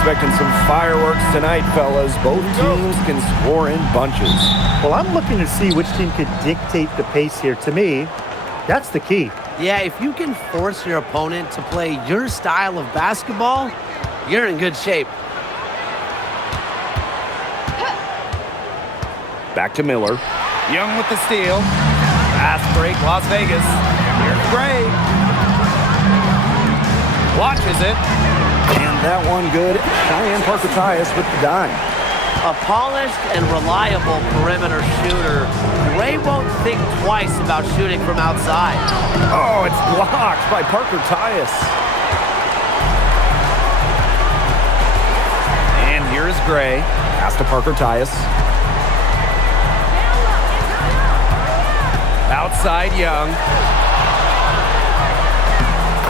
expecting some fireworks tonight, fellas. Both teams can score in bunches. Well, I'm looking to see which team could dictate the pace here. To me, that's the key. Yeah, if you can force your opponent to play your style of basketball, you're in good shape. Back to Miller. Young with the steal. Fast break, Las Vegas. Here's Gray. Watches it. And that one good. Cheyenne Parker-Tyus with the dime. A polished and reliable perimeter shooter. Gray won't think twice about shooting from outside. Oh, it's blocked by Parker-Tyus. And here's Gray. Pass to Parker-Tyus. Outside Young.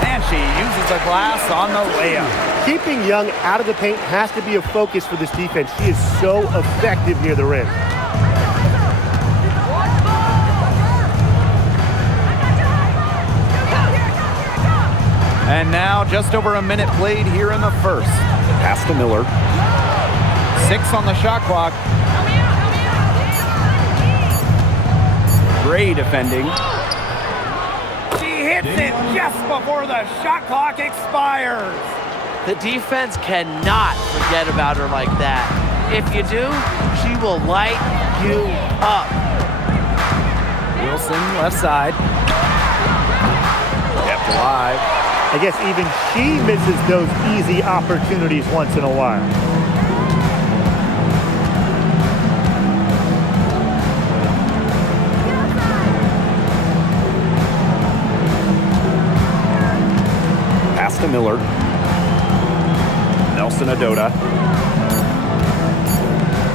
And she uses a glass on the layup. Keeping Young out of the paint has to be a focus for this defense. She is so effective near the rim. And now just over a minute played here in the first. Pass to Miller. 6 on the shot clock. Gray defending. She hits it just before the shot clock expires. The defense cannot forget about her like that. If you do, she will light you up. Wilson, left side. Kept alive. I guess even she misses those easy opportunities once in a while. Pass to Miller. Nelson Adota.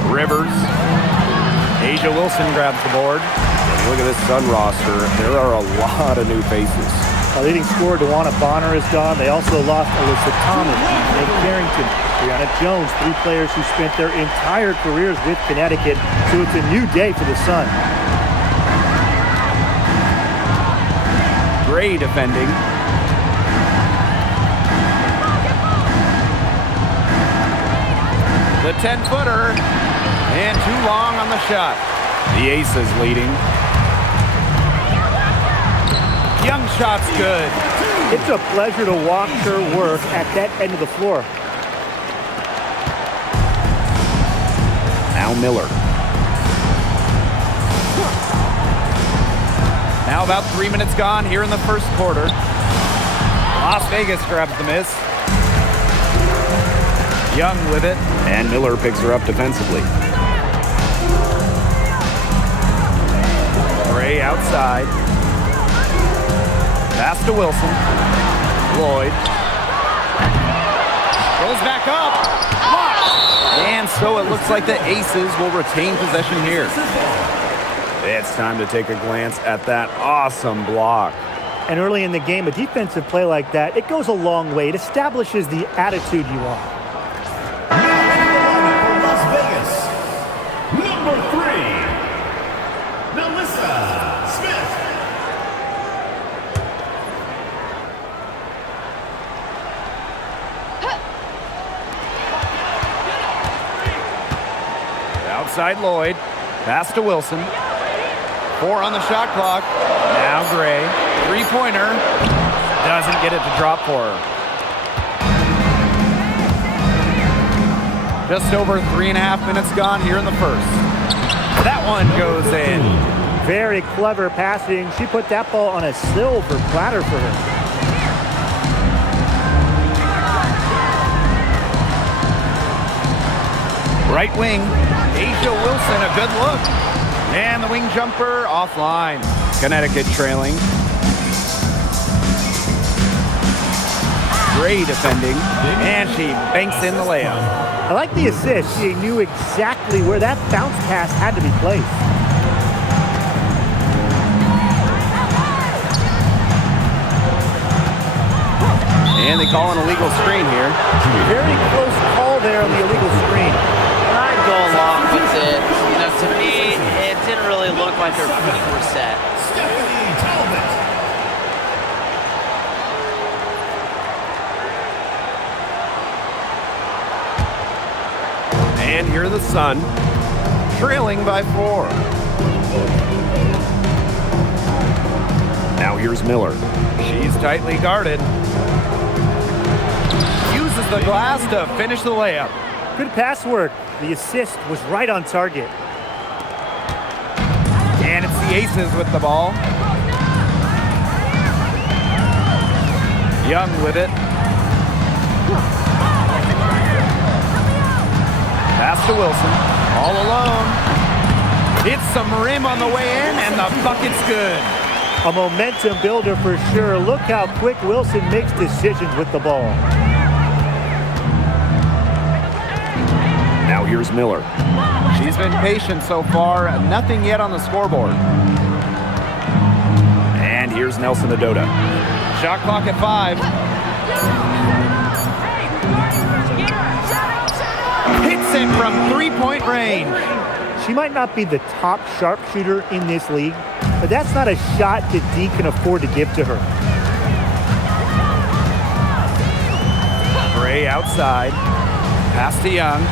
Rivers. Asia Wilson grabs the board. And look at this Sun roster. There are a lot of new faces. Our leading scorer, DeWanna Bonner, is gone. They also lost Alyssa Thomas, Meg Carrington, Brianna Jones, 3 players who spent their entire careers with Connecticut. So it's a new day for the Sun. Gray defending. The 10-footer, and too long on the shot. The Aces leading. Young shot's good. It's a pleasure to watch her work at that end of the floor. Now Miller. Now about 3 minutes gone here in the first quarter. Las Vegas grabs the miss. Young with it, and Miller picks her up defensively. Gray outside. Pass to Wilson. Lloyd. Goes back up. Blocked. And so it looks like the Aces will retain possession here. It's time to take a glance at that awesome block. And early in the game, a defensive play like that, it goes a long way. It establishes the attitude you want. Outside Lloyd. Pass to Wilson. 4 on the shot clock. Now Gray. 3-pointer. Doesn't get it to drop for her. Just over 3.5 minutes gone here in the first. That one goes in. Very clever passing. She put that ball on a silver platter for her. Right wing, Asia Wilson, a good look. And the wing jumper offline. Connecticut trailing. Gray defending, and she banks in the layup. I like the assist. She knew exactly where that bounce pass had to be placed. And they call an illegal screen here. Very close call there on the illegal screen. I'd go along with it. You know, to me, it didn't really look like her feet were set. And here are the Sun, trailing by 4. Now here's Miller. She's tightly guarded. Uses the glass to finish the layup. Good pass work. The assist was right on target. And it's the Aces with the ball. Young with it. Pass to Wilson. All alone. Hits some rim on the way in, and the bucket's good. A momentum builder for sure. Look how quick Wilson makes decisions with the ball. Now here's Miller. She's been patient so far. Nothing yet on the scoreboard. And here's Nelson Adota. Shot clock at 5. Hits it from 3-point range. She might not be the top sharpshooter in this league, but that's not a shot that D can afford to give to her. Gray outside. Pass to Young.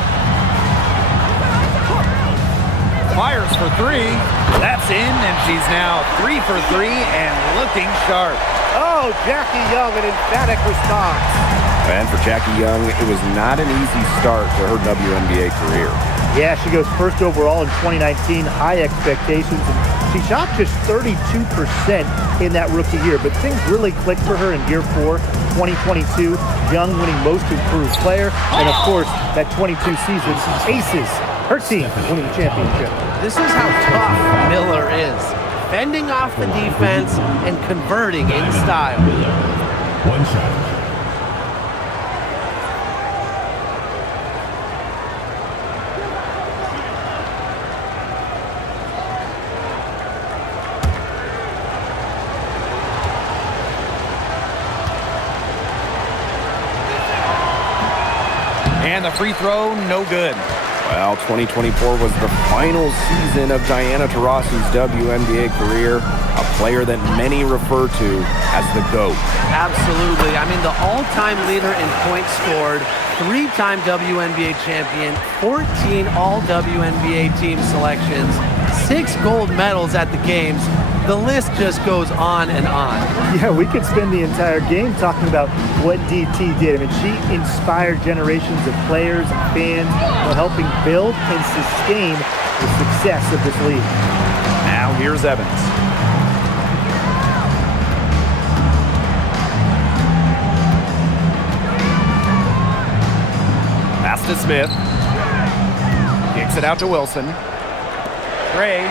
Fires for 3. That's in, and she's now 3 for 3 and looking sharp. Oh, Jackie Young, an emphatic response. And for Jackie Young, it was not an easy start to her WNBA career. Yeah, she goes first overall in 2019, high expectations. And she shot just 32% in that rookie year, but things really clicked for her in year 4, 2022. Young winning most improved player, and of course, that 22 season, Aces, her team winning the championship. This is how tough Miller is. Fending off the defense and converting in style. One shot. And the free throw, no good. Well, 2024 was the final season of Diana Taurasi's WNBA career, a player that many refer to as the GOAT. Absolutely. I mean, the all-time leader in points scored, 3-time WNBA champion, 14 all-WNBA team selections, 6 gold medals at the games. The list just goes on and on. Yeah, we could spend the entire game talking about what DT did. I mean, she inspired generations of players and fans while helping build and sustain the success of this league. Now here's Evans. Pass to Smith. Kicks it out to Wilson. Gray.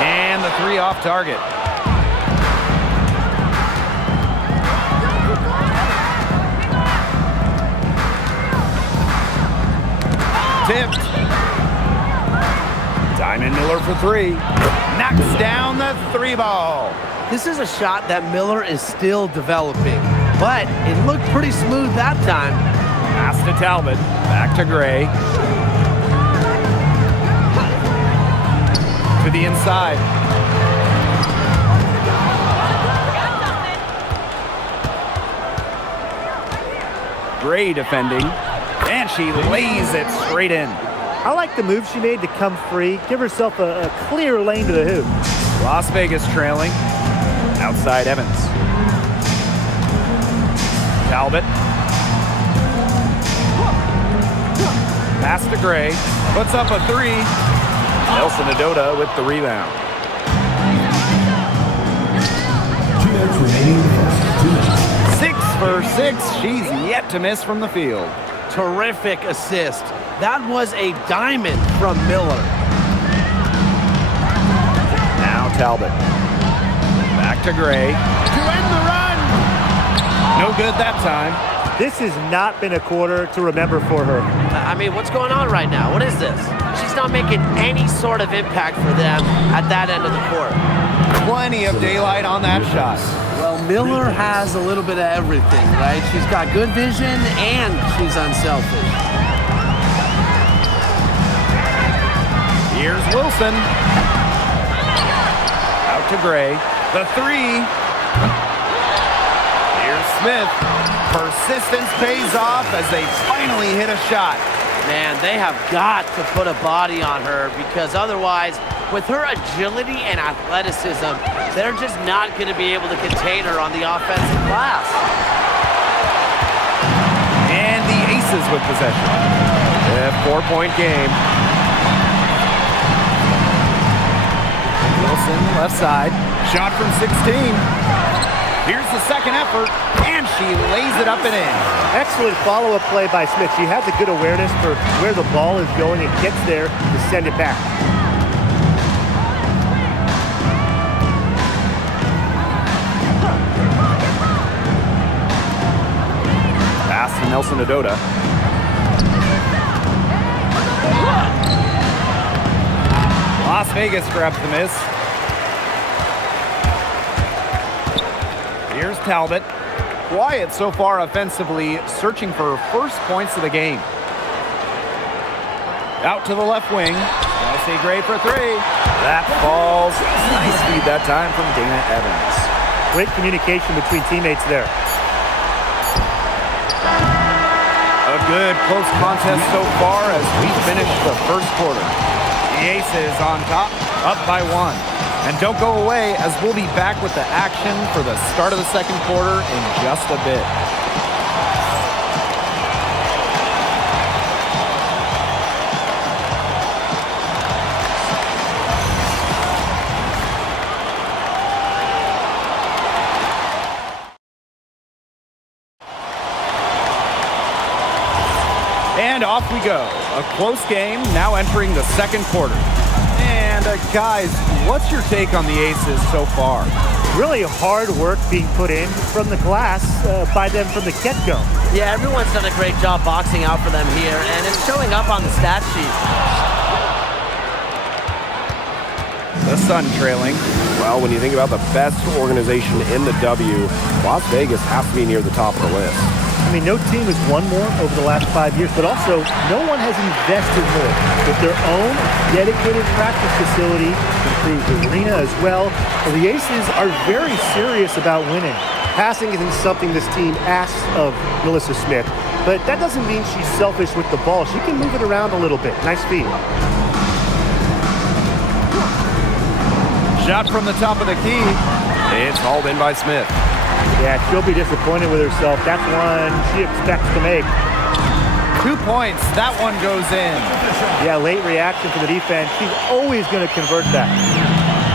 And the 3 off target. Tipped. Diamond Miller for 3. Knocks down the 3 ball. This is a shot that Miller is still developing, but it looked pretty smooth that time. Pass to Talbot. Back to Gray. To the inside. Gray defending, and she lays it straight in. I like the move she made to come free, give herself a clear lane to the hoop. Las Vegas trailing. Outside Evans. Talbot. Pass to Gray. Puts up a 3. Nelson Adota with the rebound. 2 minutes remaining. 2 minutes. 6 for 6. She's yet to miss from the field. Terrific assist. That was a diamond from Miller. Now Talbot. Back to Gray. To end the run. No good that time. This has not been a quarter to remember for her. I mean, what's going on right now? What is this? She's not making any sort of impact for them at that end of the court. Plenty of daylight on that shot. Well, Miller has a little bit of everything, right? She's got good vision and she's unselfish. Here's Wilson. Out to Gray. The 3. Here's Smith. Persistence pays off as they finally hit a shot. Man, they have got to put a body on her because otherwise, with her agility and athleticism, they're just not going to be able to contain her on the offensive glass. And the Aces with possession. A 4-point game. Wilson, left side. Shot from 16. Here's the second effort, and she lays it up and in. Excellent follow-up play by Smith. She has a good awareness for where the ball is going and gets there to send it back. Pass to Nelson Adota. Las Vegas grabs the miss. Here's Talbot. Quiet so far offensively, searching for first points of the game. Out to the left wing. Kelsey Gray for three. That falls. Nice feed that time from Dana Evans. Great communication between teammates there. A good close contest so far as we finish the first quarter. The Aces on top, up by 1. And don't go away as we'll be back with the action for the start of the second quarter in just a bit. And off we go. A close game now entering the second quarter. And guys, what's your take on the Aces so far? Really hard work being put in from the glass by them from the get-go. Yeah, everyone's done a great job boxing out for them here, and it's showing up on the stat sheet. The Sun trailing. Well, when you think about the best organization in the W, Las Vegas has to be near the top of the list. I mean, no team has won more over the last 5 years, but also no one has invested more with their own dedicated practice facility, improved arena as well. Well, the Aces are very serious about winning. Passing isn't something this team asks of Melissa Smith, but that doesn't mean she's selfish with the ball. She can move it around a little bit. Nice feed. Shot from the top of the key. It's hauled in by Smith. Yeah, she'll be disappointed with herself. That's one she expects to make. 2 points. That one goes in. Yeah, late reaction from the defense. She's always going to convert that.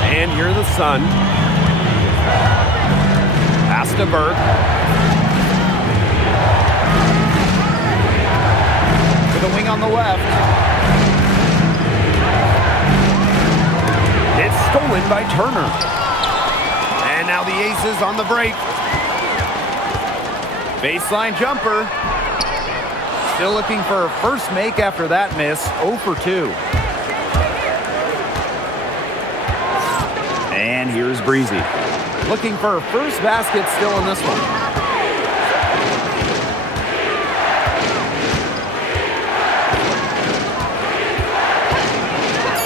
And you're the Sun. Pass to Burke. To the wing on the left. It's stolen by Turner. And now the Aces on the break. Baseline jumper. Still looking for a first make after that miss. 0 for 2. And here's Breezy. Looking for a first basket still in this one.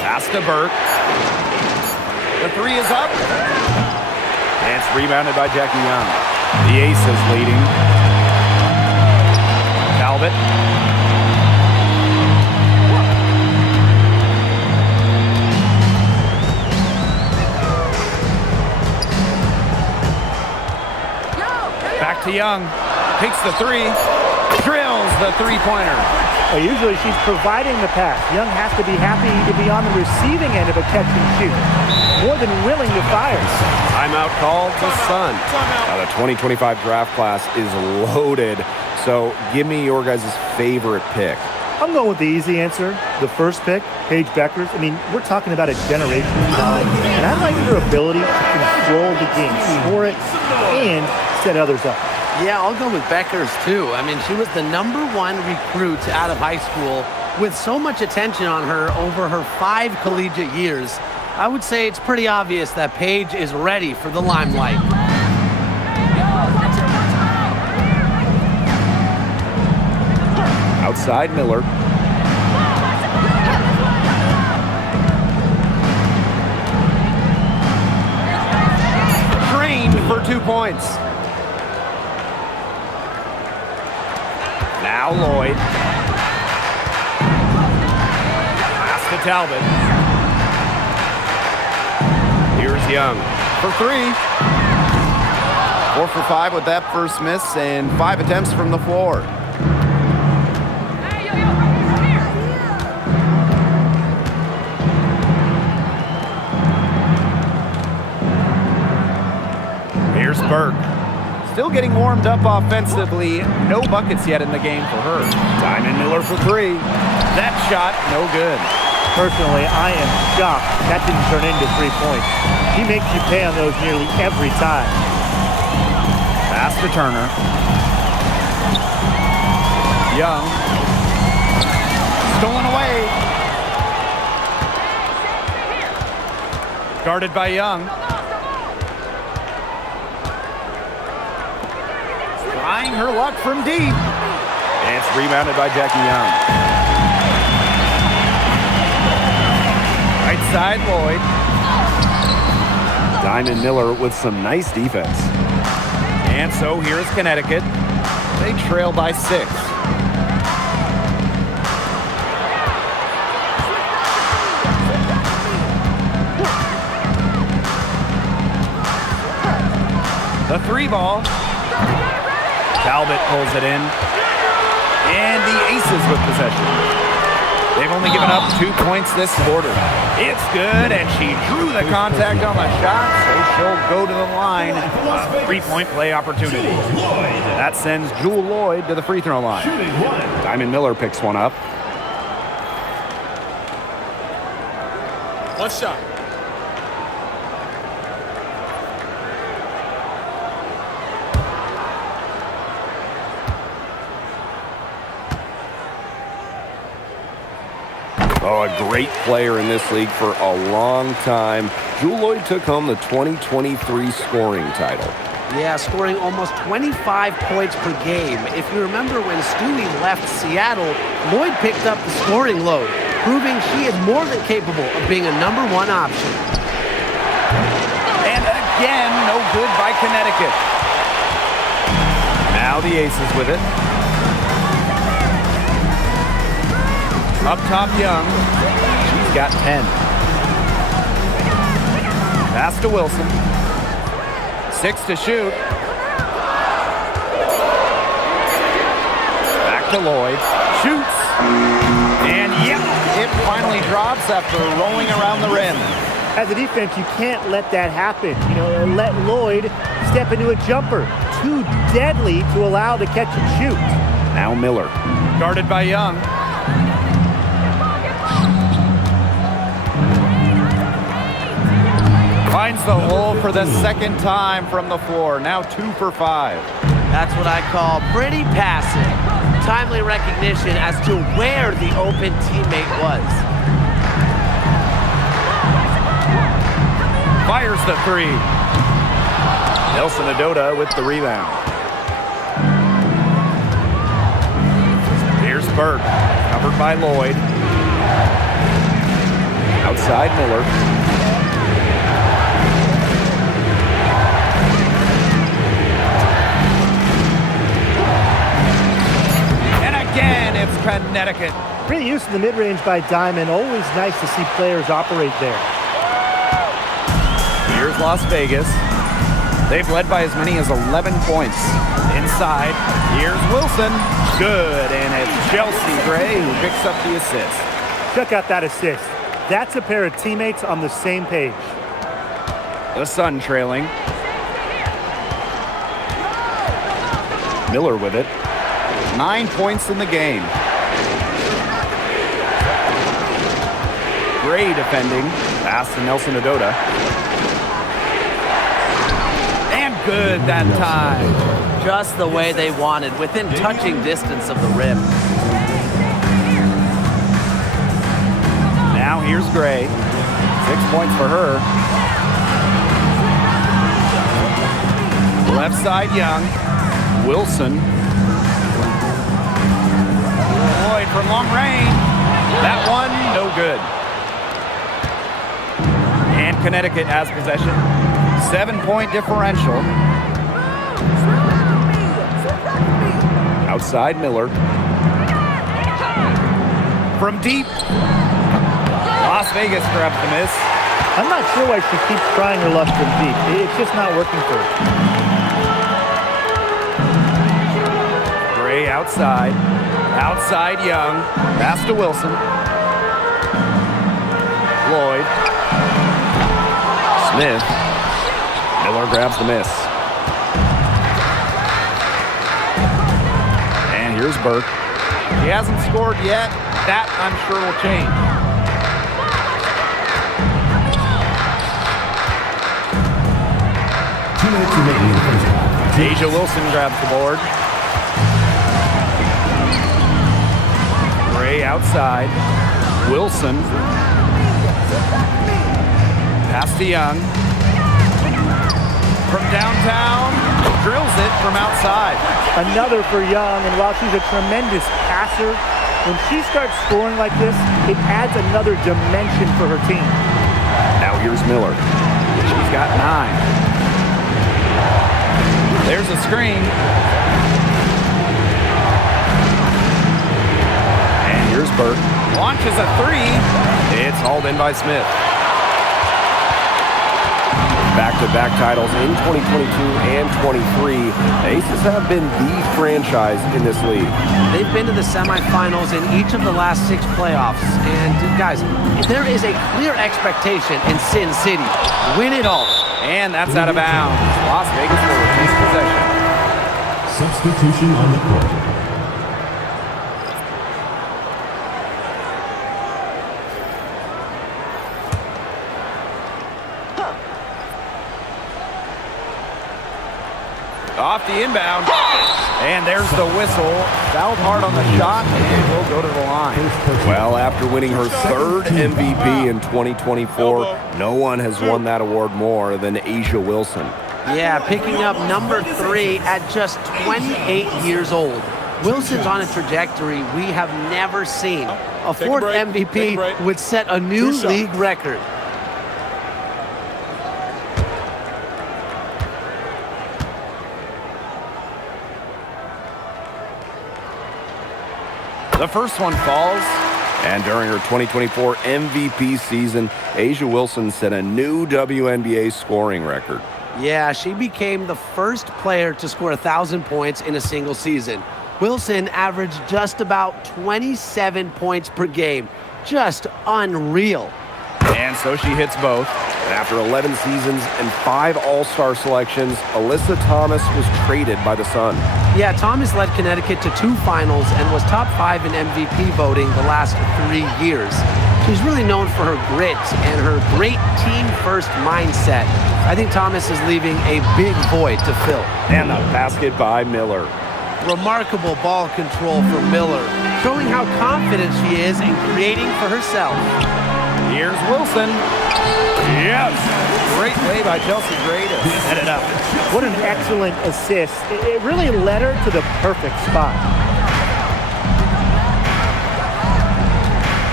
Pass to Burke. The three is up. And it's rebounded by Jackie Young. The Aces leading. Talbot. Back to Young. Takes the three. Drills the three-pointer. Well, usually she's providing the pass. Young has to be happy to be on the receiving end of a catch and shoot. More than willing to fire. Timeout called to Sun. Now, the 2025 draft class is loaded, so give me your guys' favorite pick. I'm going with the easy answer. The first pick, Paige Beckers. I mean, we're talking about a generational talent, and I like her ability to control the game, score it, and set others up. Yeah, I'll go with Beckers, too. I mean, she was the #1 recruit out of high school with so much attention on her over her 5 collegiate years. I would say it's pretty obvious that Paige is ready for the limelight. Outside Miller. Drained for 2 points. Now Lloyd. to Talbot. Here's Young. For 3. 4 for 5 with that first miss and 5 attempts from the floor. Here's Burke. Still getting warmed up offensively. No buckets yet in the game for her. Diamond Miller for 3. That shot, no good. Personally, I am shocked that didn't turn into 3 points. He makes you pay on those nearly every time. Pass to Turner. Young. Stolen away. Guarded by Young. Trying her luck from deep. And it's rebounded by Jackie Young. Right side, Lloyd. Diamond Miller with some nice defense. And so here's Connecticut. They trail by 6. The 3 ball. Talbot pulls it in. And the Aces with possession. They've only given up 2 points this quarter. It's good, and she drew the contact on the shot, so she'll go to the line. A 3-point play opportunity. That sends Jewel Lloyd to the free throw line. Diamond Miller picks one up. One shot. Oh, a great player in this league for a long time. Jewel Lloyd took home the 2023 scoring title. Yeah, scoring almost 25 points per game. If you remember when Stewie left Seattle, Lloyd picked up the scoring load, proving she is more than capable of being a #1 option. And again, no good by Connecticut. Now the Aces with it. Up top, Young. She's got 10. Pass to Wilson. 6 to shoot. Back to Lloyd. Shoots. And yep, it finally drops after rolling around the rim. As a defense, you can't let that happen. You know, let Lloyd step into a jumper. Too deadly to allow to catch and shoot. Now Miller. Guarded by Young. Finds the hole for the second time from the floor. Now 2 for 5. That's what I call pretty passive. Timely recognition as to where the open teammate was. Fires the 3. Nelson Adota with the rebound. Here's Burke, covered by Lloyd. Outside Miller. Again, it's Connecticut. Great use of the mid-range by Diamond. Always nice to see players operate there. Here's Las Vegas. They've led by as many as 11 points. Inside, here's Wilson. Good, and it's Chelsea Gray who picks up the assist. Check out that assist. That's a pair of teammates on the same page. The Sun trailing. Miller with it. 9 points in the game. Gray defending. Pass to Nelson Adota. And good that time. Just the way they wanted, within touching distance of the rim. Now here's Gray. 6 points for her. Left side, Young. Wilson. Lloyd from long range. That one, no good. And Connecticut has possession. 7-point differential. Outside Miller. From deep. Las Vegas grabs the miss. I'm not sure why she keeps trying her luck from deep. It's just not working for her. Gray outside. Outside Young. Pass to Wilson. Lloyd. Smith. Miller grabs the miss. And here's Burke. He hasn't scored yet. That, I'm sure, will change. 2 minutes remaining in the first half. Asia Wilson grabs the board. Gray outside. Wilson. Pass to Young. From downtown, drills it from outside. Another for Young, and while she's a tremendous passer, when she starts scoring like this, it adds another dimension for her team. Now here's Miller. She's got 9. There's a screen. And here's Burke. Launches a 3. It's hauled in by Smith. Back-to-back titles in 2022 and 23. The Aces have been the franchise in this league. They've been to the semifinals in each of the last 6 playoffs. And guys, there is a clear expectation in Sin City. Win it all. And that's out of bounds. Las Vegas will retain possession. Substitution on the court. Off the inbound. And there's the whistle. Fouled hard on the shot and will go to the line. Well, after winning her 3rd MVP in 2024, no one has won that award more than Asia Wilson. Yeah, picking up number 3 at just 28 years old. Wilson's on a trajectory we have never seen. A 4th MVP would set a new league record. The first one falls. And during her 2024 MVP season, Asia Wilson set a new WNBA scoring record. Yeah, she became the first player to score 1,000 points in a single season. Wilson averaged just about 27 points per game. Just unreal. And so she hits both. And after 11 seasons and 5 All-Star selections, Alyssa Thomas was traded by the Sun. Yeah, Thomas led Connecticut to 2 finals and was top 5 in MVP voting the last 3 years. She's really known for her grit and her great team-first mindset. I think Thomas is leaving a big void to fill. And the basket by Miller. Remarkable ball control for Miller, showing how confident she is in creating for herself. Here's Wilson. Yes. Great play by Chelsea Gray to set it up. What an excellent assist. It really led her to the perfect spot.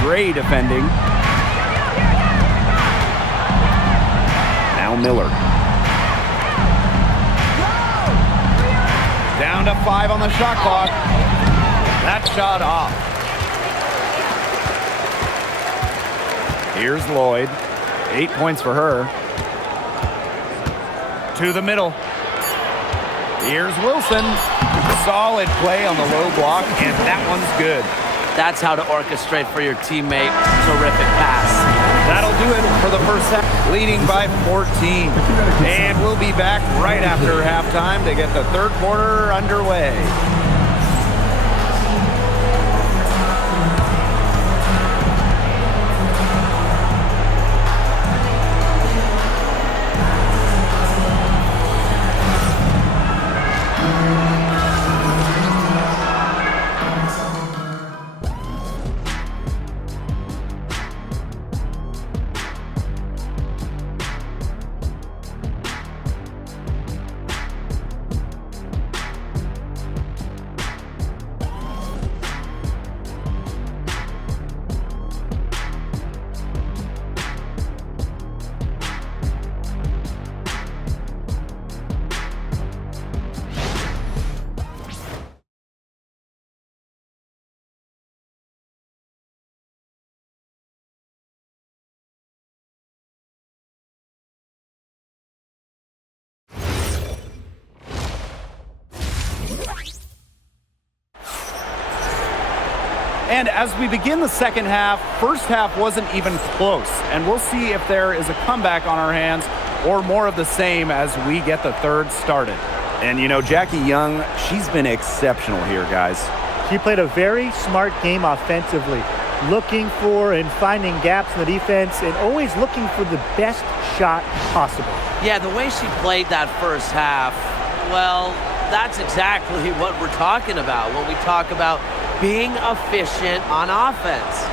Gray defending. Now Miller. Down to 5 on the shot clock. That shot off. Here's Lloyd. 8 points for her. To the middle. Here's Wilson. Solid play on the low block, and that one's good. That's how to orchestrate for your teammate. Terrific pass. That'll do it for the first half, leading by 14. And we'll be back right after halftime to get the 3rd quarter underway. And as we begin the second half, first half wasn't even close. And we'll see if there is a comeback on our hands or more of the same as we get the third started. And, you know, Jackie Young, she's been exceptional here, guys. She played a very smart game offensively, looking for and finding gaps in the defense and always looking for the best shot possible. Yeah, the way she played that first half, well, that's exactly what we're talking about when we talk about being efficient on offense.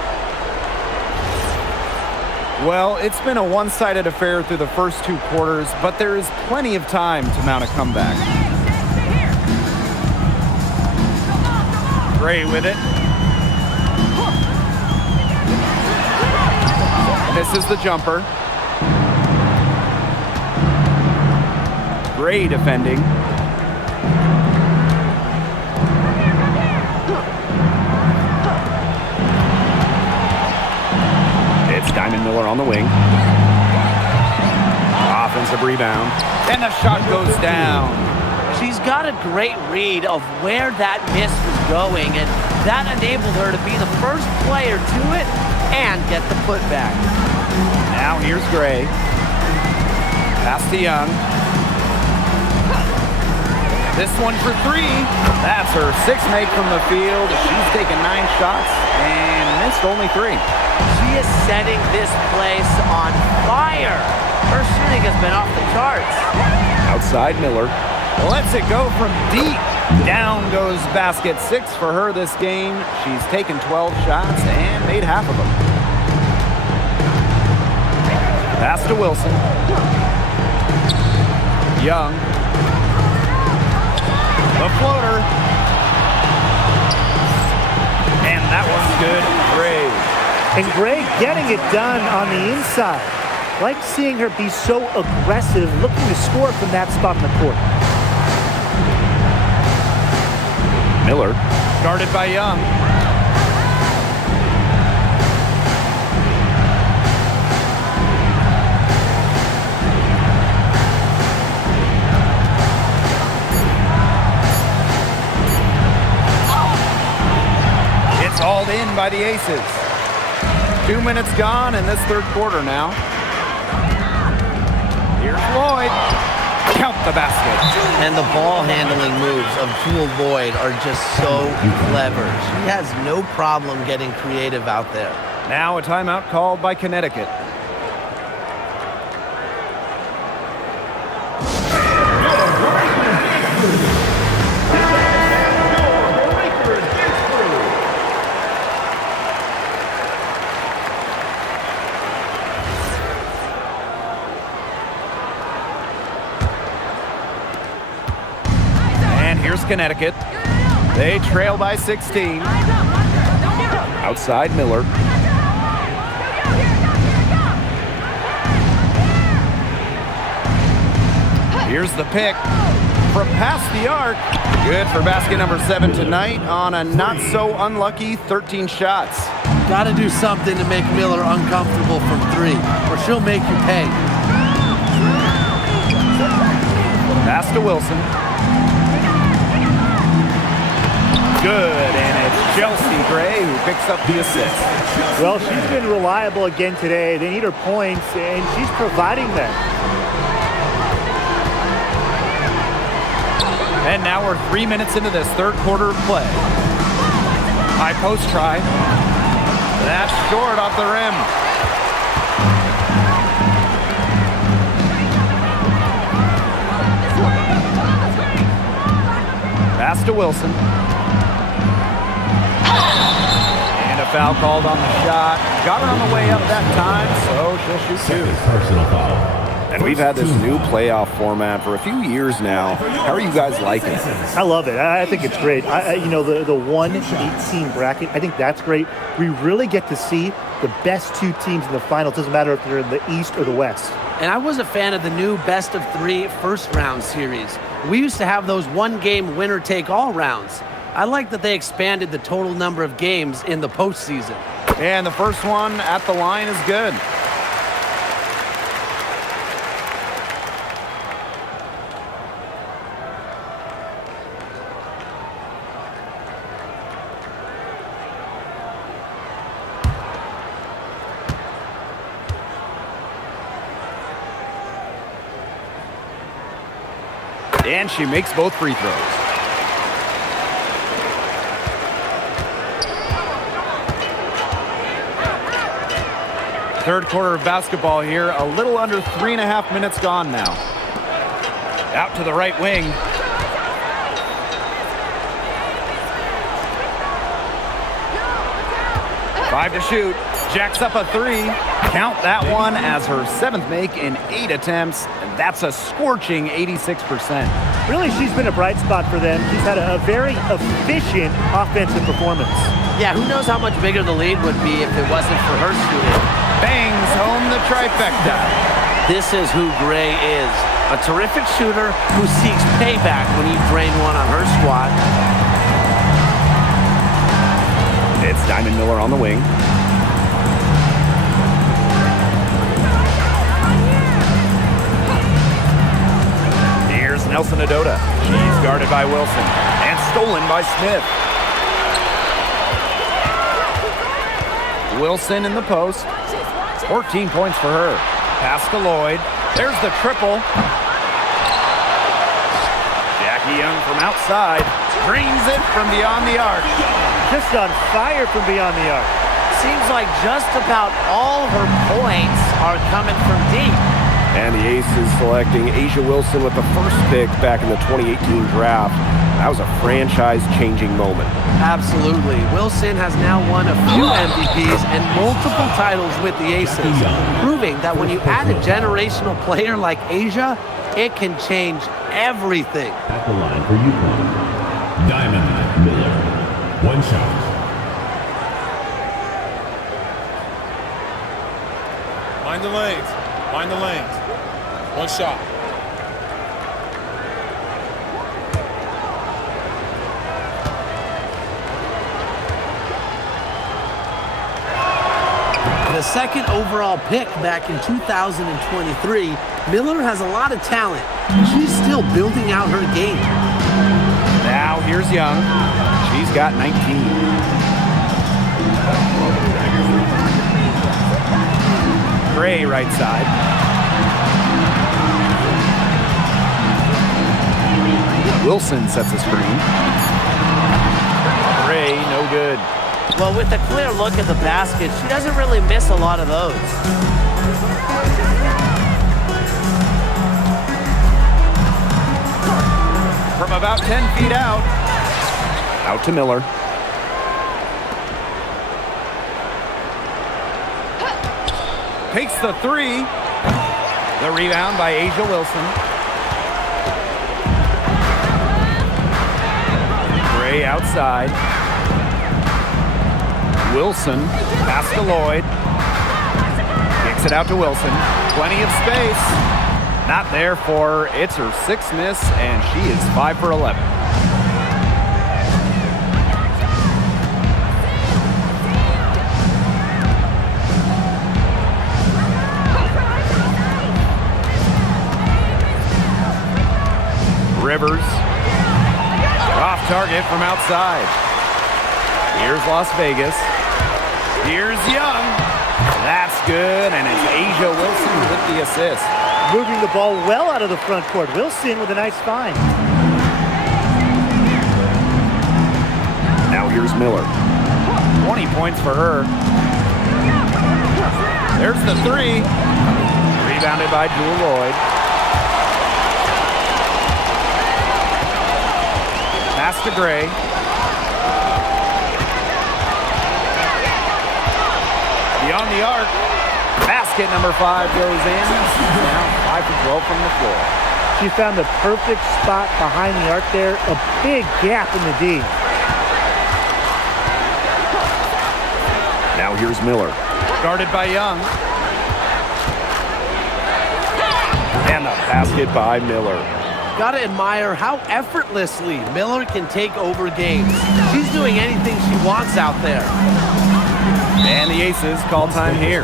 Well, it's been a one-sided affair through the first 2 quarters, but there is plenty of time to mount a comeback. Gray with it. Misses the jumper. Gray defending. It's Diamond Miller on the wing. Offensive rebound. And the shot goes down. She's got a great read of where that miss was going, and that enabled her to be the first player to it and get the putback. Now here's Gray. Pass to Young. This one for 3. That's her 6th make from the field. She's taken 9 shots and missed only 3. She is setting this place on fire. Her shooting has been off the charts. Outside Miller. Lets it go from deep. Down goes basket 6 for her this game. She's taken 12 shots and made half of them. Pass to Wilson. Young. The floater. And that one's good. Gray. And Gray getting it done on the inside. Like seeing her be so aggressive, looking to score from that spot in the court. Miller. Guarded by Young. It's hauled in by the Aces. 2 minutes gone in this third quarter now. Here's Lloyd. Count the basket. And the ball handling moves of Jewel Lloyd are just so clever. She has no problem getting creative out there. Now a timeout called by Connecticut. Here's Connecticut. They trail by 16. Outside Miller. Here's the pick from past the arc. Good for basket number 7 tonight on a not-so-unlucky 13 shots. Got to do something to make Miller uncomfortable from 3, or she'll make you pay. Pass to Wilson. Good, and it's Chelsea Gray who picks up the assist. Well, she's been reliable again today. They need her points, and she's providing them. And now we're 3 minutes into this third quarter of play. High post try. That's short off the rim. Pass to Wilson. And a foul called on the shot. Got her on the way up that time, so she'll shoot 2. Personal foul. And we've had this new playoff format for a few years now. How are you guys liking it? I love it. I think it's great. You know, the 1-18 bracket, I think that's great. We really get to see the best 2 teams in the final. It doesn't matter if they're in the East or the West. And I was a fan of the new best-of-3 first-round series. We used to have those one-game winner-take-all rounds. I like that they expanded the total number of games in the postseason. And the first one at the line is good. And she makes both free throws. Third quarter of basketball here. A little under 3.5 minutes gone now. Out to the right wing. Five to shoot. Jacks up a three. Count that one as her 7th make in 8 attempts. And that's a scorching 86%. Really, she's been a bright spot for them. She's had a very efficient offensive performance. Yeah, who knows how much bigger the lead would be if it wasn't for her shooting. Bangs home the trifecta. This is who Gray is. A terrific shooter who seeks payback when you drain one on her squad. It's Diamond Miller on the wing. Here's Nelson Adota. She's guarded by Wilson and stolen by Smith. Wilson in the post. 14 points for her. Pass to Lloyd. There's the triple. Jackie Young from outside. Dreams it from beyond the arc. Just on fire from beyond the arc. Seems like just about all her points are coming from deep. And the Aces selecting A'ja Wilson with the first pick back in the 2018 draft. That was a franchise-changing moment. Absolutely. Wilson has now won a few MVPs and multiple titles with the Aces, proving that when you add a generational player like A'ja, it can change everything. At the line for UConn, Diamond Miller. One shot. Mind the lanes. Mind the lanes. One shot. The second overall pick back in 2023, Miller has a lot of talent, and she's still building out her game. Now here's Young. She's got 19. Gray right side. Wilson sets a screen. Gray, no good. Well, with a clear look at the basket, she doesn't really miss a lot of those. From about 10 feet out. Out to Miller. Takes the three. The rebound by A'ja Wilson. Gray outside. Wilson, pass to Lloyd. Kicks it out to Wilson. Plenty of space. Not there for her. It's her 6th miss, and she is 5 for 11. Rivers. Off target from outside. Here's Las Vegas. Here's Young. That's good, and it's A'ja Wilson with the assist. Moving the ball well out of the front court. Wilson with a nice find. Now here's Miller. 20 points for her. There's the three. Rebounded by Jewel Lloyd. Pass to Gray. Beyond the arc. Basket number 5 goes in. Now 5 for 12 from the floor. She found the perfect spot behind the arc there. A big gap in the D. Now here's Miller. Guarded by Young. And the basket by Miller. Gotta admire how effortlessly Miller can take over games. She's doing anything she wants out there. And the Aces call time here.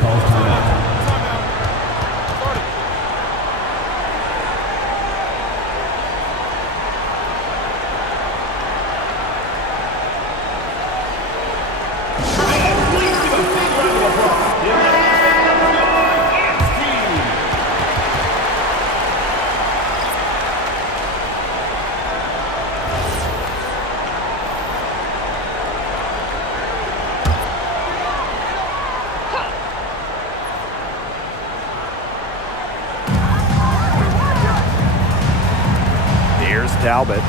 Talbot.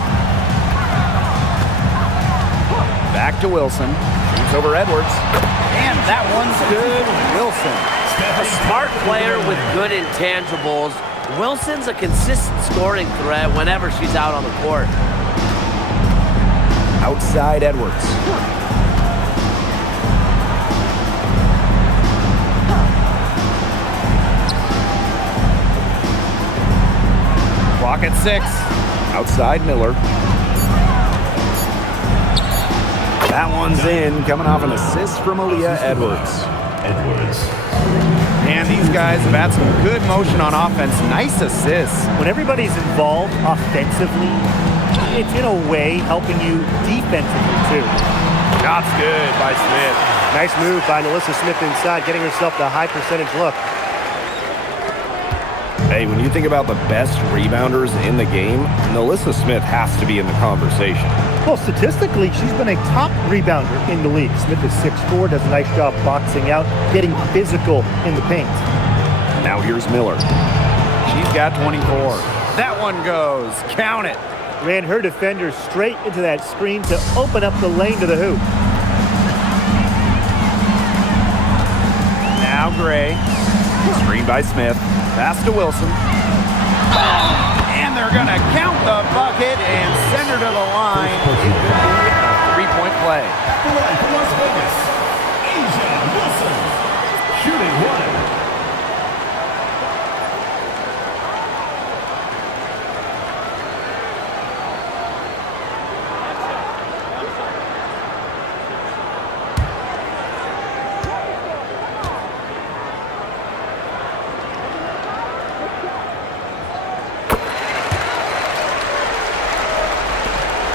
Back to Wilson. Shoots over Edwards. And that one's good. Wilson. A smart player with good intangibles. Wilson's a consistent scoring threat whenever she's out on the court. Outside Edwards. Clock at 6. Outside Miller. That one's in, coming off an assist from Aaliyah Edwards. And these guys have had some good motion on offense. Nice assists. When everybody's involved offensively, it's in a way helping you defensively too. Shot's good by Smith. Nice move by Melissa Smith inside, getting herself the high percentage look. Hey, when you think about the best rebounders in the game, Melissa Smith has to be in the conversation. Well, statistically, she's been a top rebounder in the league. Smith is 6'4", does a nice job boxing out, getting physical in the paint. Now here's Miller. She's got 24. That one goes. Count it. Ran her defender straight into that screen to open up the lane to the hoop. Now Gray. Screen by Smith. Pass to Wilson. And they're going to count the bucket and send her to the line. It could be a three-point play. For Las Vegas, Asia Wilson, shooting one.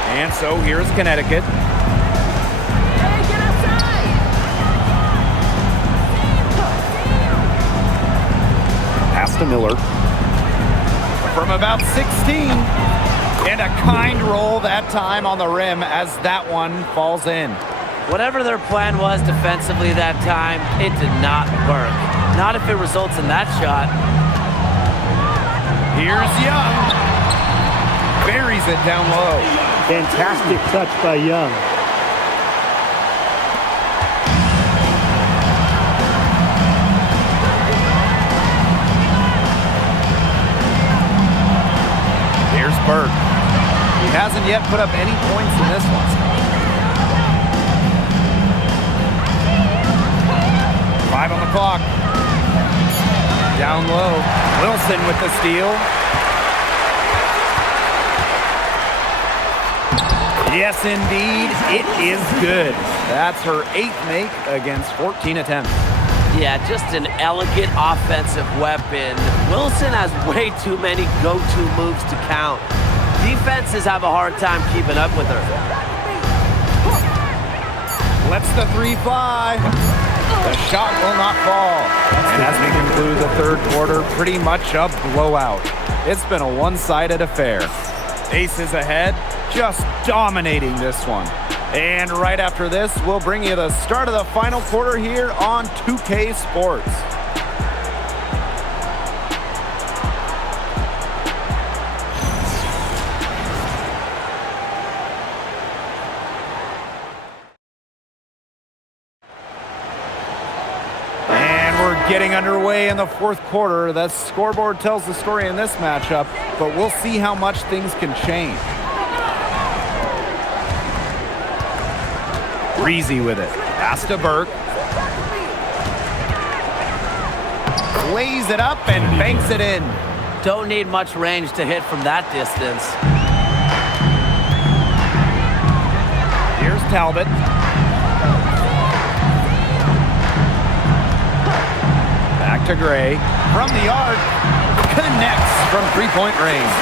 And so here's Connecticut. Pass to Miller. From about 16. And a kind roll that time on the rim as that one falls in. Whatever their plan was defensively that time, it did not work. Not if it results in that shot. Here's Young. Buries it down low. Fantastic touch by Young. Here's Burke. He hasn't yet put up any points in this one. Five on the clock. Down low. Wilson with the steal. Yes, indeed. It is good. That's her 8th make against 14 attempts. Yeah, just an elegant offensive weapon. Wilson has way too many go-to moves to count. Defenses have a hard time keeping up with her. Lets the three fly. The shot will not fall. And as we conclude the third quarter, pretty much a blowout. It's been a one-sided affair. Aces ahead, just dominating this one. And right after this, we'll bring you the start of the final quarter here on 2K Sports. Getting underway in the fourth quarter. The scoreboard tells the story in this matchup, but we'll see how much things can change. Breezy with it. Pass to Burke. Lays it up and banks it in. Don't need much range to hit from that distance. Here's Talbot. Back to Gray. From the arc. Connects from three-point range.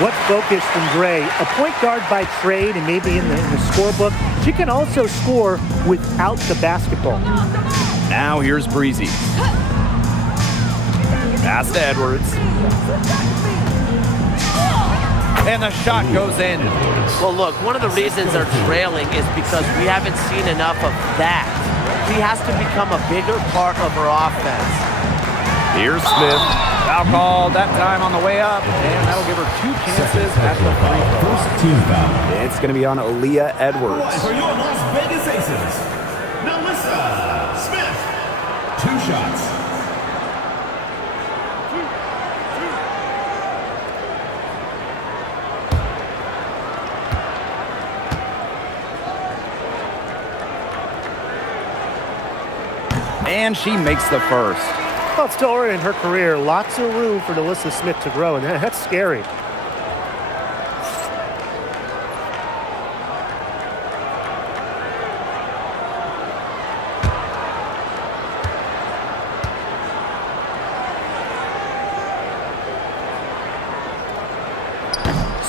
What focus from Gray? A point guard by trade and maybe in the scorebook. She can also score without the basketball. Now here's Breezy. Pass to Edwards. And the shot goes in. Well, look, one of the reasons they're trailing is because we haven't seen enough of that. He has to become a bigger part of her offense. Here's Smith. Foul called that time on the way up, and that'll give her 2 chances at the free throw. First team foul. It's going to be on Aaliyah Edwards. For your Las Vegas Aces, Melissa Smith. 2 shots. And she makes the first. Well, it's still early in her career. Lots of room for Melissa Smith to grow, and that's scary.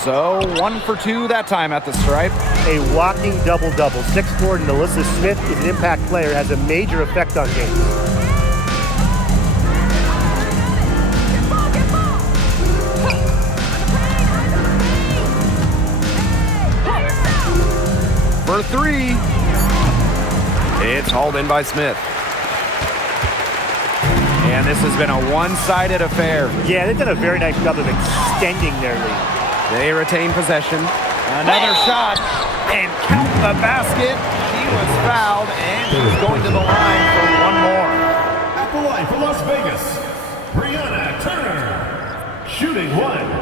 So 1 for 2 that time at the stripe. A walking double-double. 6'4" Melissa Smith is an impact player, has a major effect on games. For 3. It's hauled in by Smith. And this has been a one-sided affair. Yeah, they've done a very nice job of extending their lead. They retain possession. Another shot, and count the basket. She was fouled, and she's going to the line for one more. At the line for Las Vegas, Brianna Turner. Shooting 1.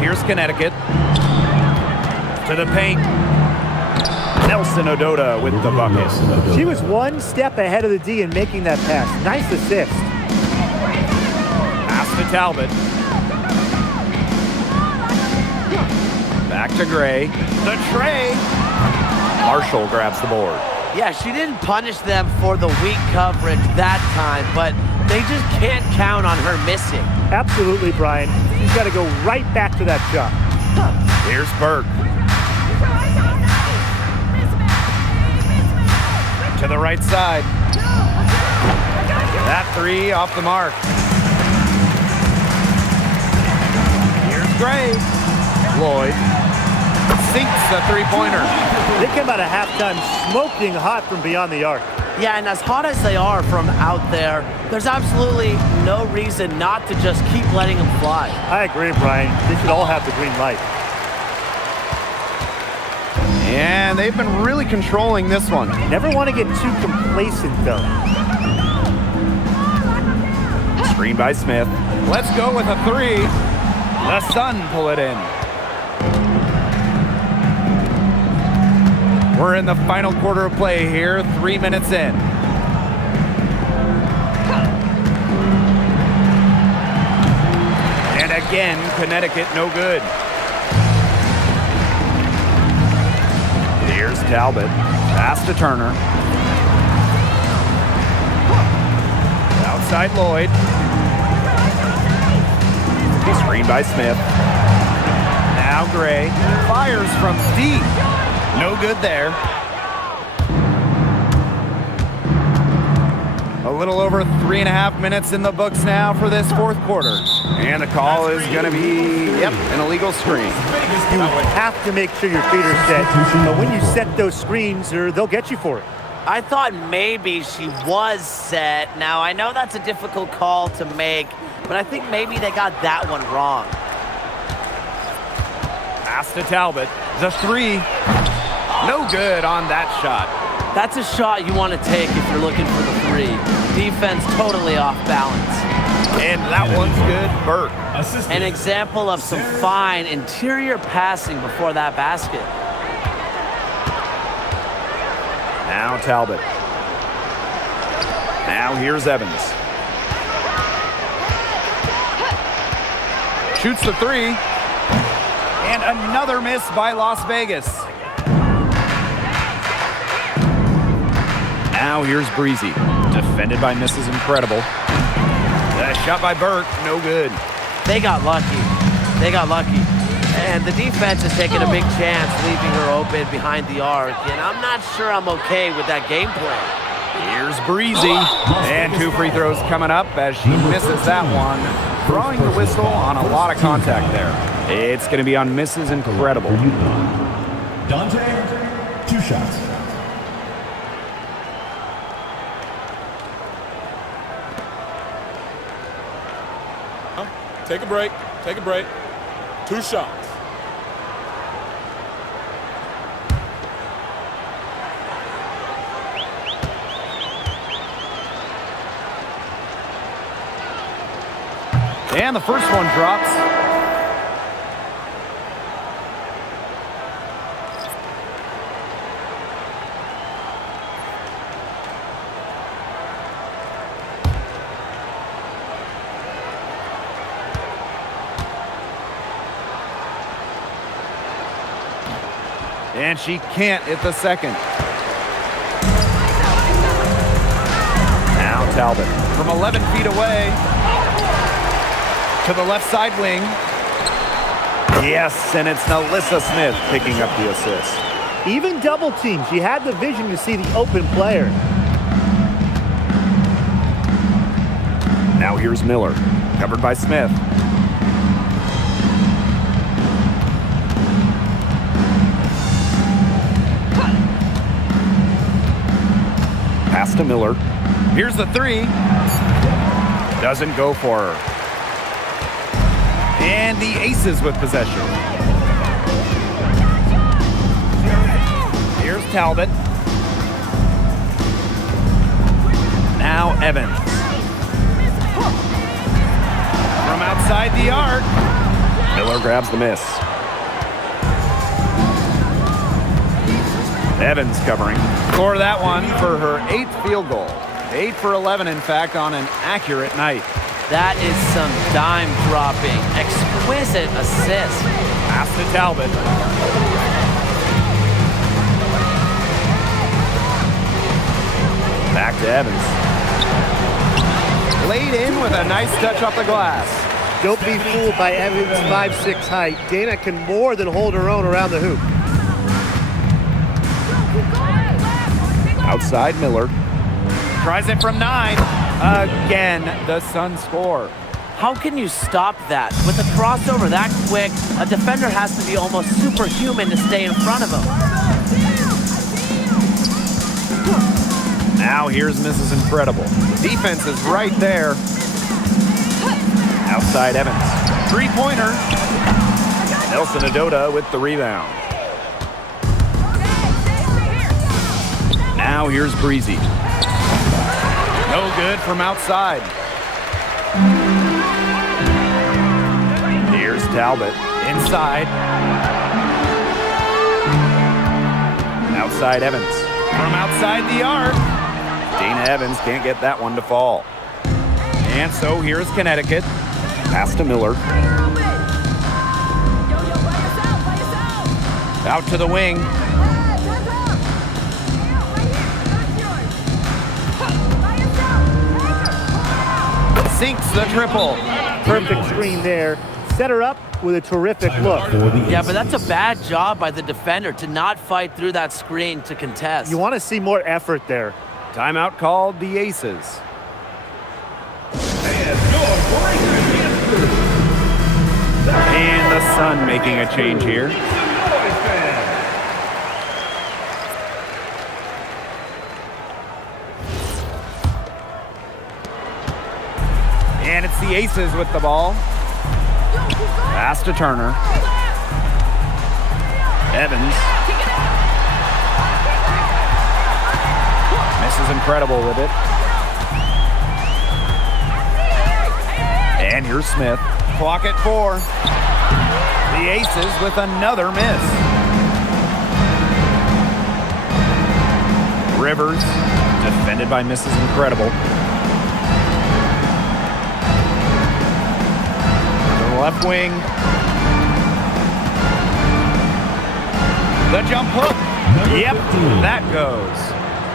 Here's Connecticut. To the paint. Nelson Ododa with the bucket. She was one step ahead of the D in making that pass. Nice assist. Pass to Talbot. Back to Gray. The tray. Marshall grabs the board. Yeah, she didn't punish them for the weak coverage that time, but they just can't count on her missing. Absolutely, Brian. She's got to go right back to that shot. Here's Burke. To the right side. That 3 off the mark. Here's Gray. Lloyd sinks the 3-pointer. They came out of halftime smoking hot from beyond the arc. Yeah, and as hot as they are from out there, there's absolutely no reason not to just keep letting them fly. I agree, Brian. They should all have the green light. And they've been really controlling this one. Never want to get too complacent, though. Screen by Smith. Let's go with a 3. The Sun pull it in. We're in the final quarter of play here, 3 minutes in. And again, Connecticut no good. Here's Talbot. Pass to Turner. Outside Lloyd. Screen by Smith. Now Gray. Fires from deep. No good there. A little over 3.5 minutes in the books now for this fourth quarter. And the call is going to be, an illegal screen. You have to make sure your feet are set. But when you set those screens, they'll get you for it. I thought maybe she was set. Now, I know that's a difficult call to make, but I think maybe they got that one wrong. Pass to Talbot. The 3. No good on that shot. That's a shot you want to take if you're looking for the 3. Defense totally off balance. And that one's good. Burke. An example of some fine interior passing before that basket. Now Talbot. Now here's Evans. Shoots the 3. And another miss by Las Vegas. Now here's Breezy. Defended by Mrs. Incredible. That shot by Burke, no good. They got lucky. They got lucky. And the defense is taking a big chance, leaving her open behind the arc. And I'm not sure I'm okay with that game plan. Here's Breezy. And 2 free throws coming up as she misses that one. Drawing the whistle on a lot of contact there. It's going to be on Mrs. Incredible. Dante, 2 shots. Take a break. Take a break. 2 shots. And the first one drops. And she can't hit the second. Now Talbot from 11 feet away to the left side wing. Yes, and it's Alyssa Smith picking up the assist. Even double team, she had the vision to see the open player. Now here's Miller, covered by Smith. Pass to Miller. Here's the 3. Doesn't go for her. And the Aces with possession. Here's Talbot. Now Evans. From outside the arc. Miller grabs the miss. Evans covering. Score that one for her 8th field goal. 8 for 11, in fact, on an accurate night. That is some dime dropping, exquisite assist. Pass to Talbot. Back to Evans. Laid in with a nice touch off the glass. Don't be fooled by Evans' 5'6" height. Dana can more than hold her own around the hoop. Outside Miller. Tries it from 9. Again, the Sun score. How can you stop that? With a crossover that quick, a defender has to be almost superhuman to stay in front of him. Now here's Mrs. Incredible. Defense is right there. Outside Evans. 3-pointer. Nelson Adota with the rebound. Now here's Breezy. No good from outside. Here's Talbot. Inside. Outside Evans. From outside the arc. Dana Evans can't get that one to fall. And so here's Connecticut. Pass to Miller. Out to the wing. Sinks the triple. Perfect screen there. Set her up with a terrific look. Yeah, but that's a bad job by the defender to not fight through that screen to contest. You want to see more effort there. Timeout called the Aces. And the Sun making a change here. And it's the Aces with the ball. Pass to Turner. Evans. Mrs. Incredible with it. And here's Smith. Clock at 4. The Aces with another miss. Rivers, defended by Mrs. Incredible. Left wing. The jump hook. Yep, that goes.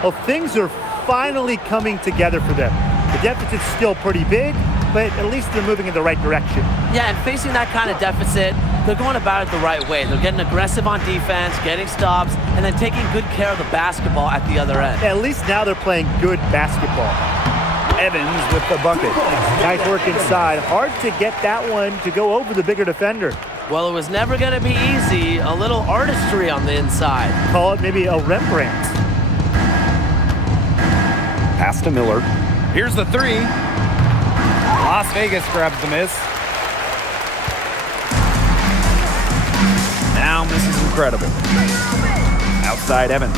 Well, things are finally coming together for them. The deficit's still pretty big, but at least they're moving in the right direction. Yeah, and facing that kind of deficit, they're going about it the right way. They're getting aggressive on defense, getting stops, and then taking good care of the basketball at the other end. At least now they're playing good basketball. Evans with the bucket. Nice work inside. Hard to get that one to go over the bigger defender. Well, it was never going to be easy. A little artistry on the inside. Call it maybe a Rembrandt. Pass to Miller. Here's the three. Las Vegas grabs the miss. Now misses incredible. Outside Evans.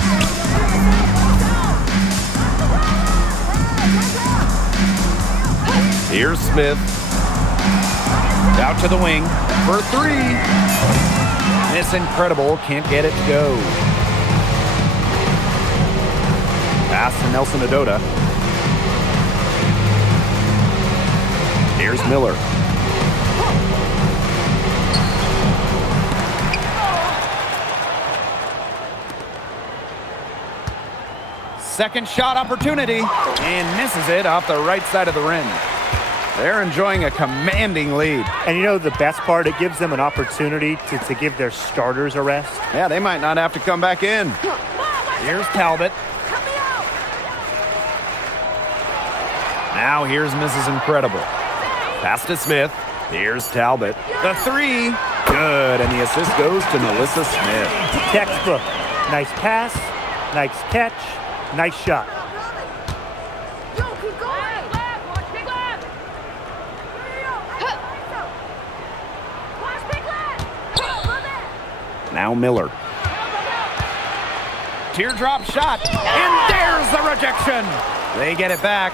Here's Smith. Out to the wing for three. Miss incredible. Can't get it to go. Pass to Nelson Adota. Here's Miller. Second shot opportunity and misses it off the right side of the rim. They're enjoying a commanding lead. And you know the best part? It gives them an opportunity to give their starters a rest. Yeah, they might not have to come back in. Here's Talbot. Now here's Mrs. Incredible. Pass to Smith. Here's Talbot. The three. Good, and the assist goes to Melissa Smith. Textbook. Nice pass, nice catch, nice shot. Now Miller. Teardrop shot, and there's the rejection. They get it back.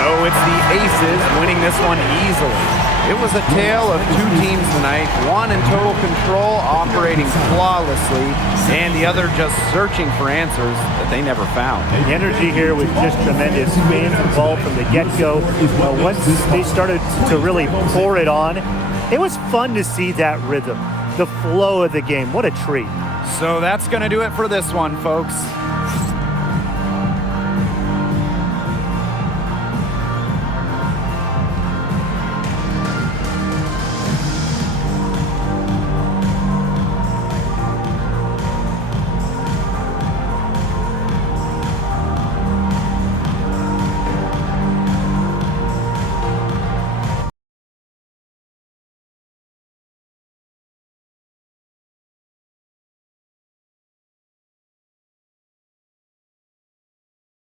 So it's the Aces winning this one easily. It was a tale of two teams tonight, one in total control, operating flawlessly, and the other just searching for answers that they never found. The energy here was just tremendous. Fans involved from the get-go. Once they started to really pour it on, it was fun to see that rhythm, the flow of the game. What a treat. So that's going to do it for this one, folks.